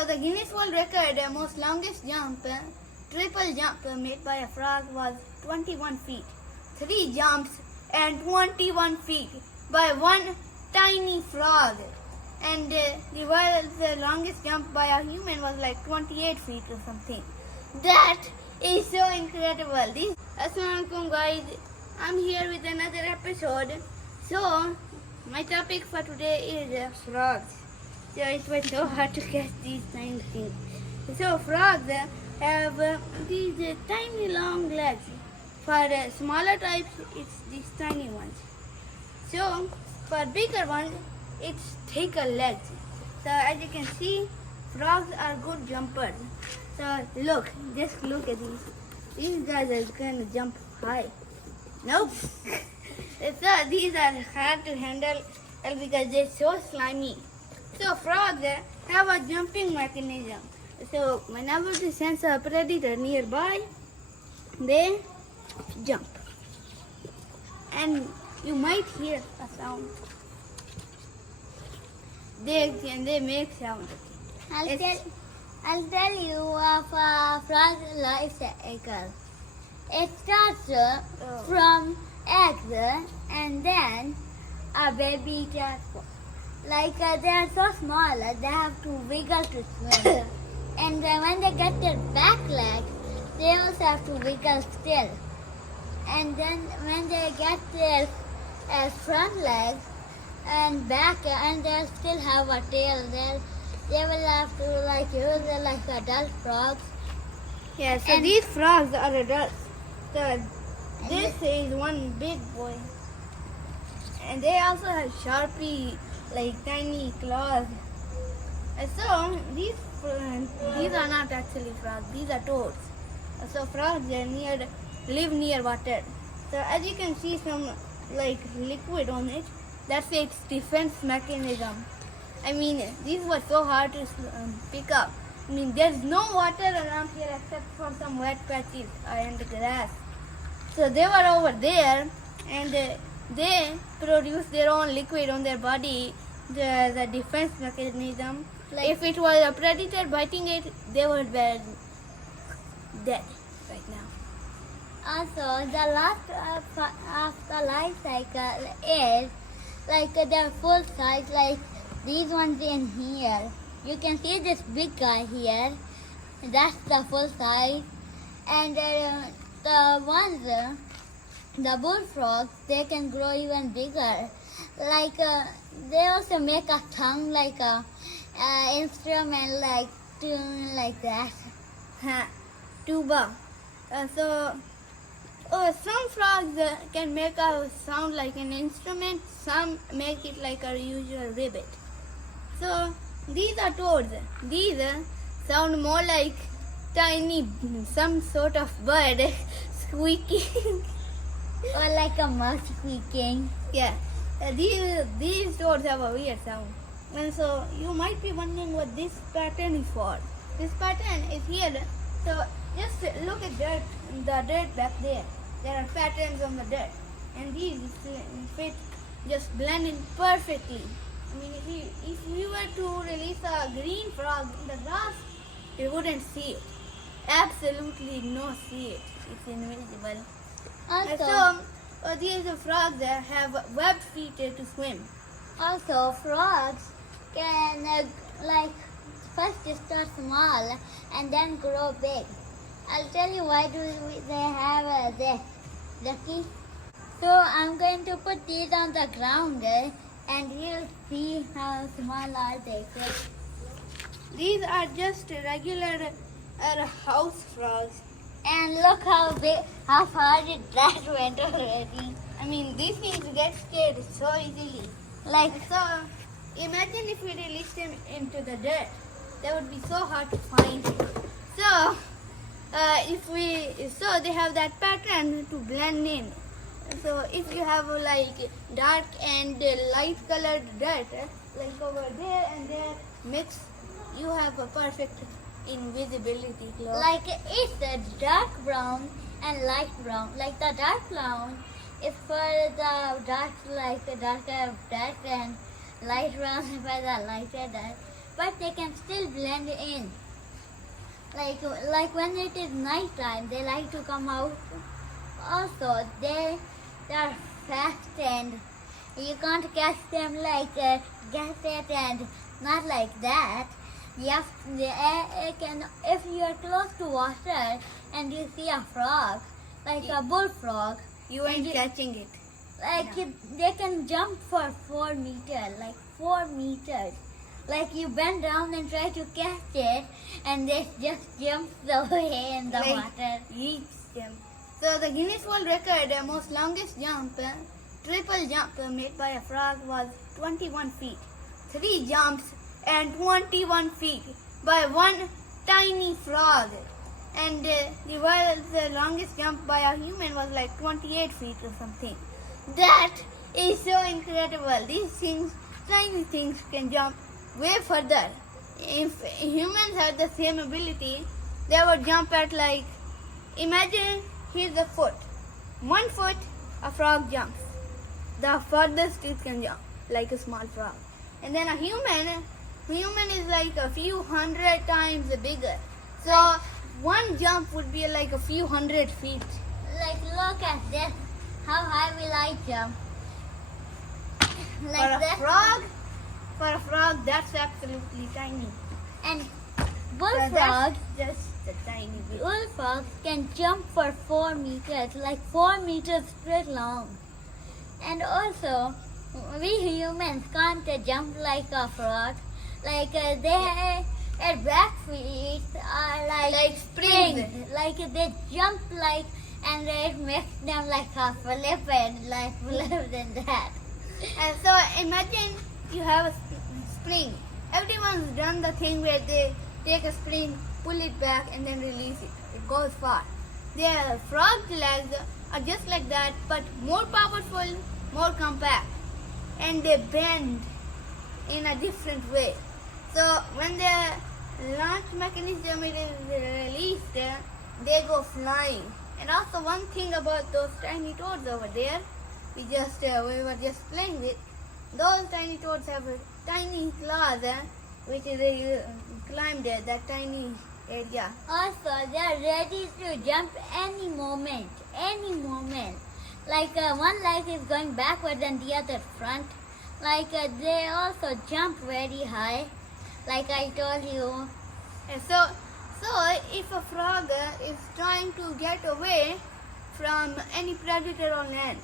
So the Guinness World Record, most longest jump, triple jump made by a frog was 21 feet. 3 jumps and 21 feet by one tiny frog. And the world's longest jump by a human was like 28 feet or something. That is so incredible. Assalamualaikum guys, I'm here with another episode. So my topic for today is frogs. So it was so hard to catch these tiny things. So frogs have these tiny long legs. For smaller types, it's these tiny ones. So for bigger ones, it's thicker legs. So as you can see, frogs are good jumpers. So just look at these. These guys are going to jump high. Nope. So these are hard to handle because they're so slimy. So frogs have a jumping mechanism. So whenever they sense a predator nearby, they jump. And you might hear a sound. They make sound. I'll tell you of a frog's life cycle. It starts from eggs and then a baby tadpole. They are so small, they have to wiggle to swim. And when they get their back legs, they also have to wiggle still. And then when they get their front legs and back, and they still have a tail, they will have to use it like adult frogs. Yeah, so these frogs are adults. So this is one big boy. And they also have sharpy, tiny claws. So these are not actually frogs. These are toads. So frogs live near water. So as you can see some liquid on it. That's its defense mechanism. I mean, these were so hard to pick up. I mean, there's no water around here except for some wet patches and grass. So they were over there, and they produce their own liquid on their body, the defense mechanism. If it was a predator biting it, they would be dead right now. Also, the last of the life cycle is they're full size, these ones in here. You can see this big guy here. That's the full size. And the ones, the bullfrogs, they can grow even bigger. They also make a tongue a instrument tune like that. Tuba. Some frogs can make a sound like an instrument. Some make it like a usual ribbit. So these are toads. These sound more like tiny, some sort of bird squeaking. Or like a mouse squeaking. Yeah, these toads have a weird sound. And so you might be wondering what this pattern is for. This pattern is here. So just look at the dirt back there. There are patterns on the dirt. And these fit, just blend in perfectly. I mean, if we were to release a green frog in the grass, you wouldn't see it. Absolutely no see it. It's invisible. Also, so these frogs have webbed feet to swim. Also, frogs can first start small and then grow big. I'll tell you why they have this. Lucky. So I'm going to put these on the ground and you'll see how small are they. These are just regular house frogs. And look how far that went already. I mean, these things get scared so easily. So imagine if we released them into the dirt. They would be so hard to find. So they have that pattern to blend in. So if you have dark and light colored dirt, over there and there mixed, you have a perfect invisibility cloth. It's a dark brown and light brown. The dark brown is for the darker dirt and light brown is for the lighter dirt. but they can still blend in. Like when it is night time, they like to come out. Also, they are fast and you can't catch them like get it and not like that. Yes, if you are close to water and you see a frog, like a bullfrog, You ain't catching it. like they can jump for 4 meters, like 4 meters. Like you bend down and try to catch it, and it just jumps away in the water. Eats them. So the Guinness World Record, most longest jump, triple jump made by a frog was 21 feet. 3 jumps and 21 feet by one tiny frog. And the world's longest jump by a human was like 28 feet or something. That is so incredible. These things, tiny things, can jump way further. If humans had the same ability, they would jump at like, imagine here's a foot. 1 foot, a frog jumps. The furthest it can jump, like a small frog. And then a human is like a few hundred times bigger. So one jump would be like a few hundred feet. Like look at this. How high will I jump? Like For a this. frog, that's absolutely tiny. And So bullfrog, that's just a tiny bit. bullfrogs can jump for 4 meters, like 4 meters straight long. And also, we humans can't jump like a frog. Like their back feet are Like springs. Like they jump like, and it makes them like a flip and like flip than that. And so imagine you have a spring. Everyone's done the thing where they take a spring, pull it back, and then release it. It goes far. Their frog legs are just like that, but more powerful, more compact, and they bend in a different way. So when their launch mechanism is released, they go flying. And also one thing about those tiny toads over there, we were just playing with. Those tiny toads have tiny claws, which they climbed that tiny area. Also, they are ready to jump any moment. Like one leg is going backward and the other front. Like they also jump very high, like I told you. And so if a frog is trying to get away from any predator on land,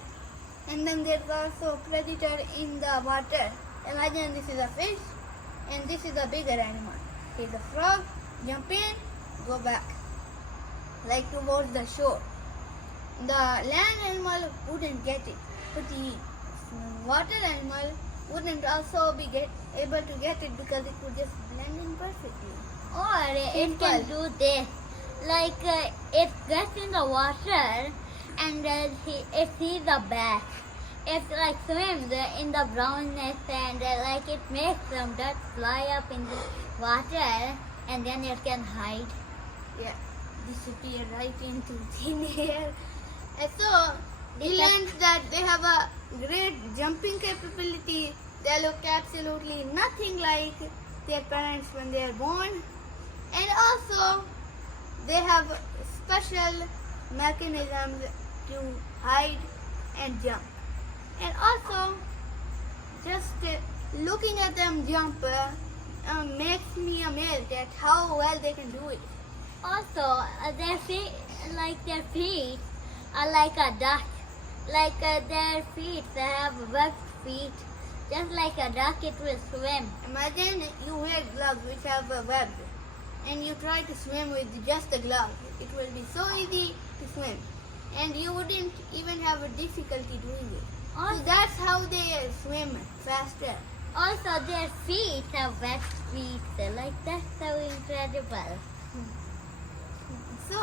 and then there's also predator in the water. Imagine this is a fish, and this is a bigger animal. Here's a frog, jump in, go back, like towards the shore. The land animal wouldn't get it, but the water animal wouldn't also be able to get it because it would just blend in perfectly. Or it can do this. Like it gets in the water and it sees the bass. It like swims in the brownness and like it makes some dirt fly up in the water and then it can hide. Yeah, disappear right into thin air. And so we learned that they have a great jumping capability. They look absolutely nothing like their parents when they are born. And also they have special mechanisms to hide and jump. And also just looking at them jump makes me amazed at how well they can do it. Also, their feet are like a duck. Like their feet, they have webbed feet. Just like a duck, it will swim. Imagine you wear gloves which have a web and you try to swim with just the glove. It will be so easy to swim and you wouldn't even have a difficulty doing it. So that's how they swim faster. Also, their feet have webbed feet. Like that's so incredible. So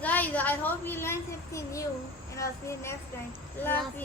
guys, I hope you learned something new and I'll see you next time. Love you.